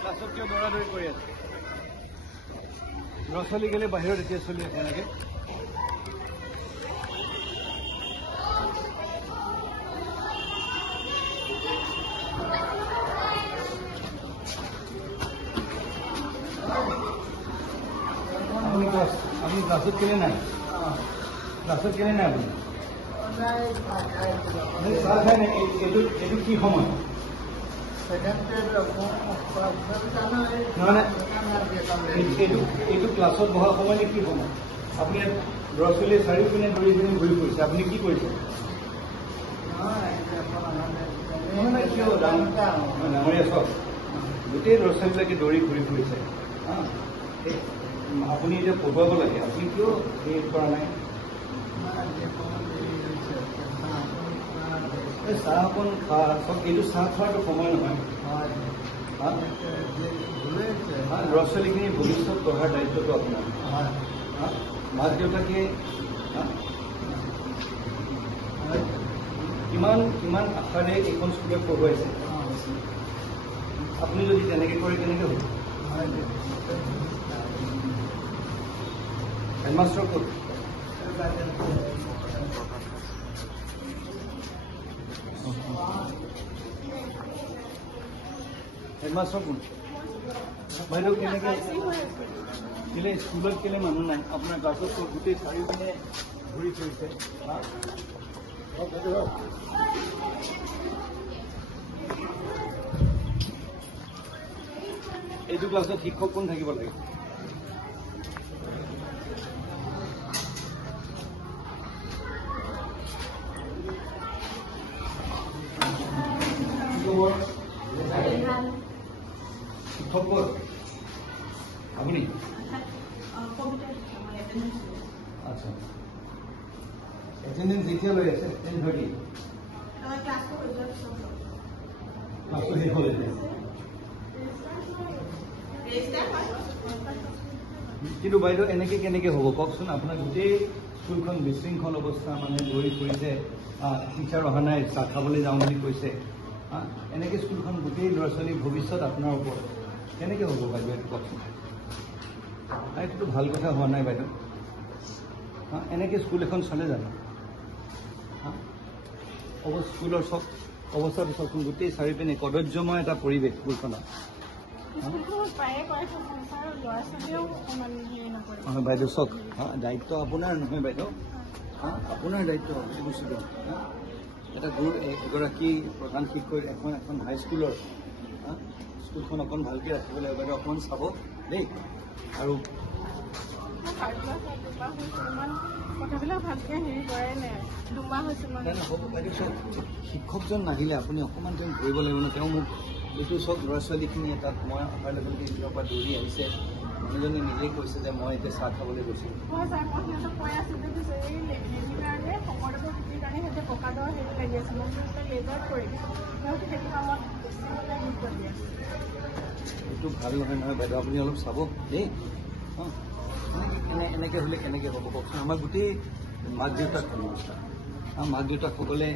ক্লাছত কিয় দৌৰাদৌৰি কৰি আছে ল'ৰা ছোৱালী গেলে বাহিৰত এতিয়া চলি আছে এনেকে আপনি ক্লাছত কেলে নাই ক্লাছত কেলে নাই আপুনি এইটো কি সময় এইটো ক্লাছত বহা সময় নে কি সময় আপুনি ল'ৰা ছোৱালীয়ে চাৰিওপিনে দৌৰি পিনে ঘূৰি ফুৰিছে আপুনি কি কৰিছে ডাঙৰীয়া চব গোটেই ল'ৰা ছোৱালীবিলাকে দৌৰি ঘূৰি ফুৰিছে আপুনি এতিয়া পঢ়ুৱাব লাগে আপুনি কিয় হেৰি কৰা নাই চাহ অকণ খোৱা চব এইটো চাহ খোৱাটো সময় নহয় ল'ৰা ছোৱালীখিনি ভৱিষ্যত পঢ়াৰ দায়িত্বটো আপোনাৰ মাক দেউতাকে কিমান আশাৰে এইখন স্কুলত পঢ়ুৱাইছে আপুনি যদি তেনেকৈ কৰে কেনেকৈ হ'ব হেডমাষ্টাৰ ক'ত হেডমাষ্টাৰ কোন বাইদেউ কেনেকৈ কেলে স্কুলত কেলে মানুহ নাই আপোনাৰ ক্লাছত গোটেই চাৰিওপিনে ঘূৰি ফুৰিছে এইটো ক্লাছত শিক্ষক কোন থাকিব লাগে শিক্ষক আপনি আচ্ছা এটেন্ডেন্স এতিয়া লৈ আছে 10:30 ক্লাছটো শেষ হ'ল কিন্তু বাইদেউ এনেকে কেনেকে হ'ব কওকচোন আপোনাৰ গোটেই স্কুলখন বিশৃংখল অৱস্থা মানে দৌৰি ফুৰিছে টিচাৰ অহা নাই চাহ খাবলৈ যাওঁ বুলি কৈছে এনেকে স্কুলখন গোটেই ল'ৰা ছোৱালীৰ ভৱিষ্যত আপোনাৰ ওপৰত কেনেকে হ'ব বাইদেউ এইটো কওকচোন এইটোতো ভাল কথা হোৱা নাই বাইদেউ এনেকে স্কুল এখন চলে জানো স্কুলৰ চব অৱস্থাটো চাওকচোন গোটেই চাৰিপিনে কদৰ্যময় এটা পৰিৱেশ স্কুলখনত বাইদেউ চাওক দায়িত্ব আপোনাৰ নহয় বাইদেউ আপোনাৰ দায়িত্ব বস্তুটো এটা এগৰাকী প্ৰধান শিক্ষক এখন হাইস্কুলৰ স্কুলখন অকণ ভালকৈ ৰাখিব লাগিব বাইদেউ অকণমান চাব দেই আৰু শিক্ষকজন নাহিলে আপুনি অকণমান তেওঁ ধৰিব লাগিব ন তেওঁ মোক এইটো চব ল'ৰা ছোৱালীখিনি তাত মই অহাৰ লগে লগে স্কুলৰ পৰা দৌৰি আহিছে মানুহজনে নিজেই কৈছে যে মই এতিয়া চাহ খাবলৈ গৈছোঁ এইটো ভাল নহয় নহয় বাইদেউ আপুনি অলপ চাব দেই এনেকৈ হ'লে কেনেকৈ হ'ব কওকচোন আমাৰ গোটেই মাক দেউতাক মাক দেউতাকসকলে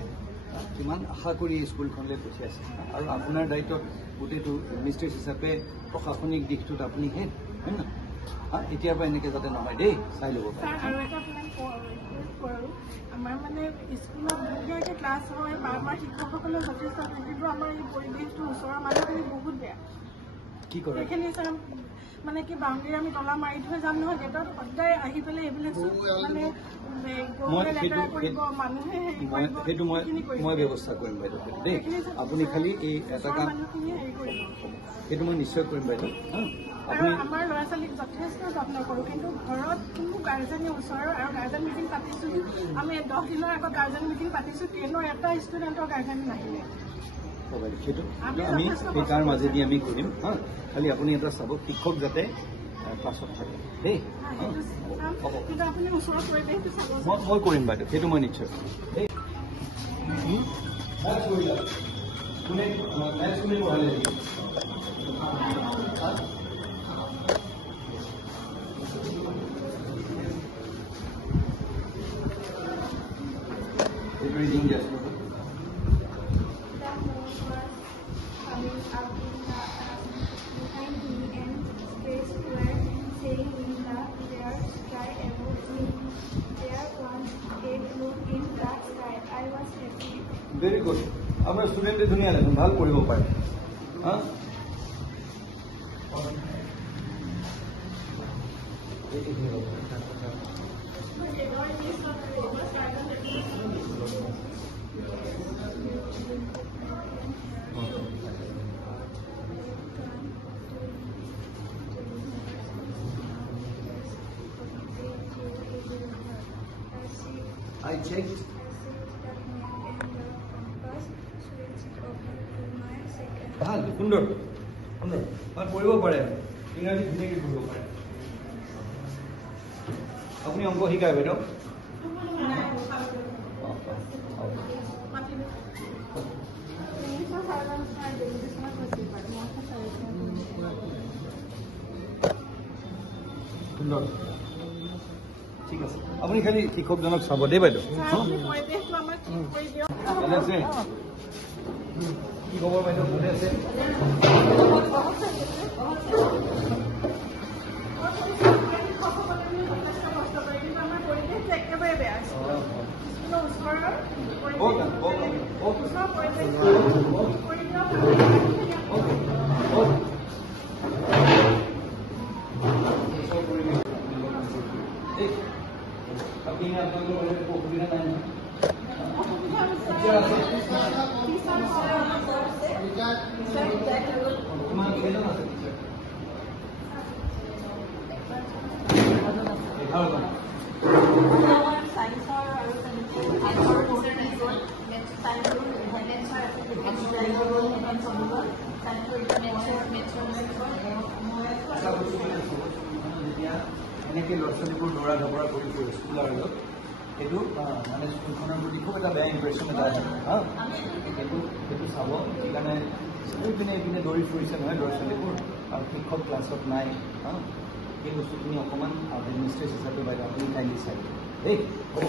কিমান আশা কৰি স্কুলখনলৈ পঠিয়াইছে আৰু আপোনাৰ দায়িত্বত গোটেইটো এডমিনিষ্ট্ৰেট হিচাপে প্ৰশাসনিক দিশটোত আপুনি হেড হয় না এতিয়াৰ পৰা এনেকৈ যাতে নহয় দেই চাই ল'ব আমাৰ মানে স্কুলত ধুনীয়াকৈ ক্লাছ হয় বাৰ শিক্ষকসকলে যথেষ্ট কিন্তু আমাৰ এই পৰিৱেশটো ওচৰৰ মানুহখিনি বহুত বেয়া কি কৰে সেইখিনি মানে কি বাউণ্ডেৰী আমি তলা মাৰি থৈ যাম নহয় গেটত সদায় আহি পেলাই এইবিলাক মানে সেইটো মই ব্যৱস্থা কৰিম বাইদেউ দেই আপুনি খালি এই এটা কাম সেইটো মই নিশ্চয় কৰিম বাইদেউ আৰু আমাৰ ল'ৰা ছোৱালীক যথেষ্ট যত্ন কৰোঁ কিন্তু ঘৰত কোনো গাৰ্জেনে ওচৰৰ আৰু গাৰ্জেন মিটিং পাতিছোঁ আমি 10 দিনৰ আগত গাৰ্জেন মিটিং পাতিছোঁ 10ৰ এটা ষ্টুডেণ্টৰ গাৰ্জেন নাহিলে সেইটো আমি সেই তাৰ মাজেদি আমি কৰিম খালি আপুনি এটা চাব শিক্ষক যাতে ক্লাছত থাকে দেই মই কৰিম বাইদেউ সেইটো মই নিশ্চয় কৰিম fly above me. There was a blue in dark sky. I was happy. Very good আপনার স্টুডেন্টে ধুনীয়া লেখুন ভাল পঢ়িব পাৰে হা I checked. ভাল সুন্দৰ সুন্দৰ ভাল পঢ়িব পাৰে ইংৰাজী ধুনীয়াকৈ পঢ়িব পাৰে আপুনি অংক শিকায় বাইদেউ সুন্দৰ ঠিক আছে আপুনি খালি শিক্ষকজনক চাব দেই বাইদেউ ভালে আছে কি খবৰ বাইদেউ ভালে আছে আপনি আপনাদেৰ অসুবিধা নাই তোমাৰ কেজন আছে এনেকৈ ল'ৰা ছোৱালীবোৰ দৌৰা ঢপৰা কৰি স্কুলৰ আগত সেইটো মানে স্কুলখনৰ প্ৰতি খুব এটা বেয়া ইম্প্ৰেশ্যন এটা আছে হা সেইটো চাব সেইকাৰণে স্কুলপিনে এইপিনে দৌৰি ফুৰিছে নহয় ল'ৰা ছোৱালীবোৰ আৰু শিক্ষক ক্লাছত নাই হা সেই বস্তুখিনি অকণমান এডমিনিষ্ট্ৰেট হিচাপে বাইদেউ আপুনি কাইণ্ডলি চাই দেই হ'ব